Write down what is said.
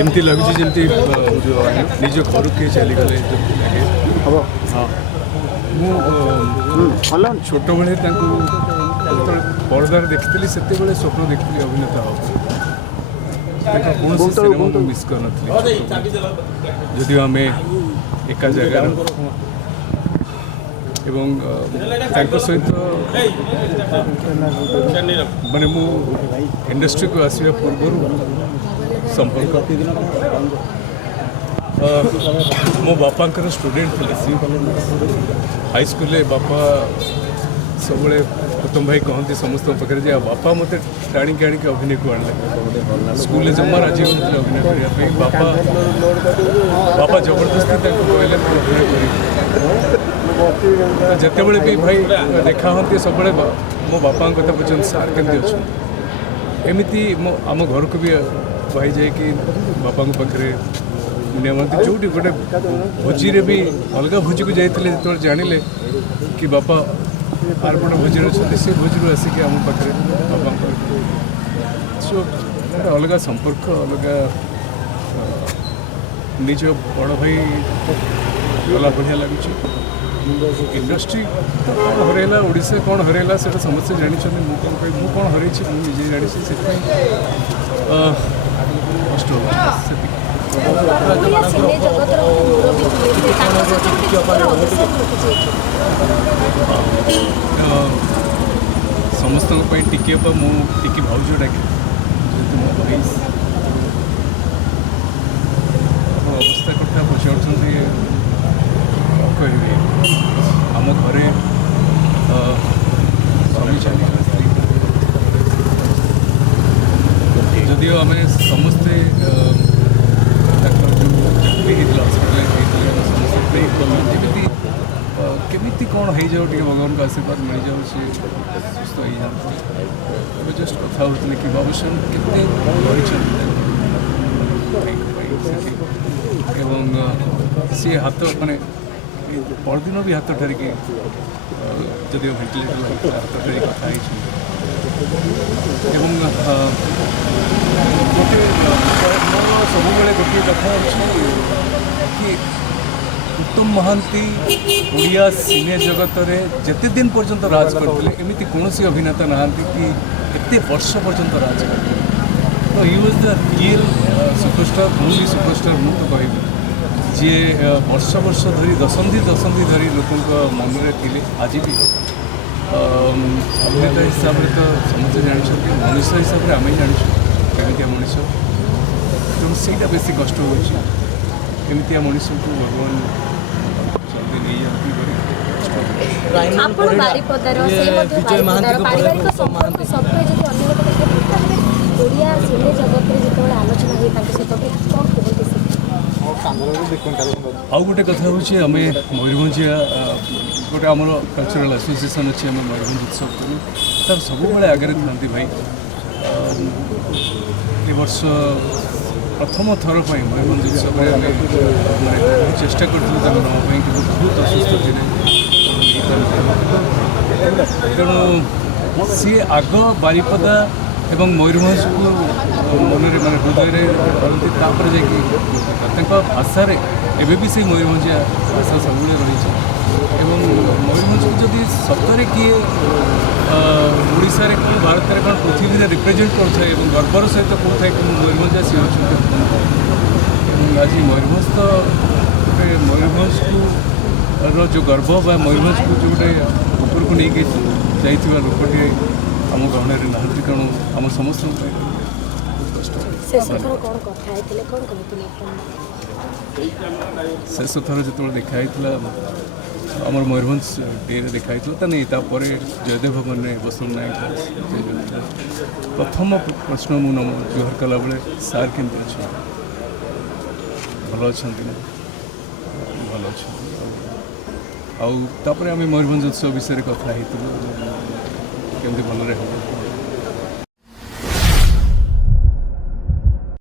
एमती लगुच जमी निज घर किए चलीगले लगे हाँ छोट बेले पर्दार देखी से स्वप्न देखी अभिनेता हो कौन सिनेमा मिस कर जदिव आम एका जगार एवं सहित माने मु इंडस्ट्री को आसवा पूर्व संपर्क मो बापा स्टूडेंट थे हाई स्कूल बापा सब उत्तम भाई कहते समस्त पाखे जे बापा मत टाणी आणी अभिनय को आने स्कूल जमा राजी होते अभिनय करने बापा बापा जबरदस्ती कहले अभिनय कर जिते बड़े भी भाई देखा हाँ सब मो बापा कथा पूछते सार केमती अच्छा एमती आम घर को भी भाई जाकि बापा पाखे नियमती जो गोटे भोजी भी अलग भोजी को जाते जो जानिले कि बापा आर गोटे भोजी अच्छा से भोजी आसिक आम पाखे बापा सो अलग संपर्क अलग निज बड़ भाई गला बढ़िया लगुच इंडस्ट्री तो कौन हरैला ओडिशा कौन हरैला से समस्ते जानते मुझे कौन हर मुझे जानी से कष्ट समस्त टिके मुझे भाउज डाके अवस्था कथा पचार कह आम घरे स्वामी चली स्त्री जदिव आम समस्ते केमी कौन हो जाओ भगवान का आशीर्वाद मिल जाओ सी सुस्थ हो जाते जस्ट कथा होते कि बाबूशान एवं सी हाथ माने परदिन भी हाथ ठरिकी जदि भेंटिलेटर हाथ ठरी कथा एवं गोटे सब गोटे कथा कि उत्तम महांती ओडिया सिने जगत में जिते दिन पर्यंत राज करते एमती कौन अभिनेता नहांती कि एते वर्ष पर्यंत राज करते तो he was the real superstar only superstar मु तो कह जी वर्ष वर्ष धरी दशंधि धरी लोकों मन में थे आज भी अभिनेता हिसाब से तो समस्ते जानते मनुष्य हिसाब से आम जानी केमिया मनुष्य तेणु से बेस कष्ट होमती मनुष्य को भगवान जल्दी नहीं आउ गोटे कथा हूँ आम मयूरभंजिया गोटे आम कल्चरल एसोसिएशन अच्छे आम मयूरभंज उत्सव करूँ तार सब आगे था भाई ए वर्ष प्रथम थर पर मयूरभंज उत्सव चेष्टा करूँ नापी कि बहुत असुस्थ थे तेणु सी आग बारिपदा एवं मयूरभंज को मन में हृदय करती जाकि भाषा एवं भी से मयूरभंजिया भाषा सब रही मयूरभंज को जदि सतरे किए ओडिशा रे कौन भारत में कौन पृथ्वी में रिप्रेजेंट करता है गर्वर सहित कहता है कि मयूरभंजिया सी अच्छा आज मयूरभंज तो गोटे मयूरभंज को जो गर्व बा मयूरभंज को जो गोटे ऊपर को लेकिन जाइए लोकटे आम गहन नहांती कारण आम समस्त शेष थर जो देखाई आम मयूरभंज डे देखाई नहीं तापर जयदेव भवन में बसन नायक प्रथम प्रश्न मु जुहार कला बेले सार केमती अच्छा भल अच्छा भल अच्छा आम मयूरभंज उत्सव विषय कथा केमती भल